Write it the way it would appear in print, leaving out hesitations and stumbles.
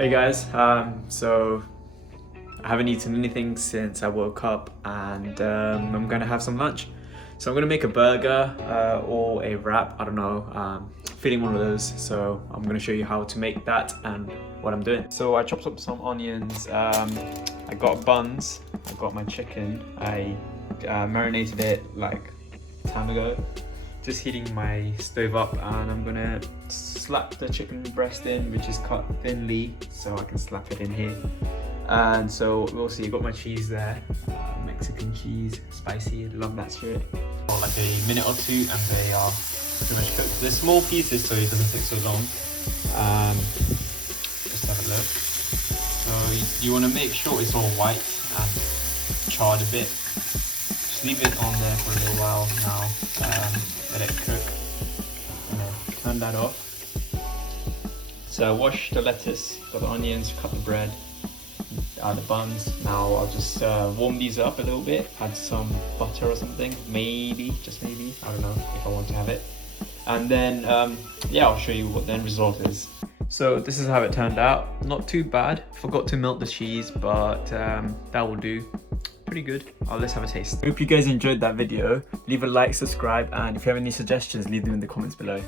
Hey guys, so I haven't eaten anything since I woke up and I'm gonna have some lunch. So I'm gonna make a burger or a wrap, I don't know, feeling one of those. So I'm gonna show you how to make that and what I'm doing. So I chopped up some onions, I got buns, I got my chicken, I marinated it like time ago. Just heating my stove up and I'm gonna slap the chicken breast in, which is cut thinly, so I can slap it in here. And so we'll see, got my cheese there, Mexican cheese, spicy, love that shit. For like a minute or two and they are pretty much cooked. They're small pieces so it doesn't take so long. Just have a look. So you want to make sure it's all white and charred a bit. Just leave it on there for a little while now. Let it cook and then turn that off. So wash the lettuce, got the onions, cut the bread, the buns. Now I'll just warm these up a little bit, add some butter or something, maybe, just maybe, I don't know if I want to have it. And then, yeah, I'll show you what the end result is. So this is how it turned out. Not too bad. Forgot to melt the cheese, but that will do. Pretty good. Let's have a taste. Hope you guys enjoyed that video. Leave a like, subscribe, and if you have any suggestions, leave them in the comments below.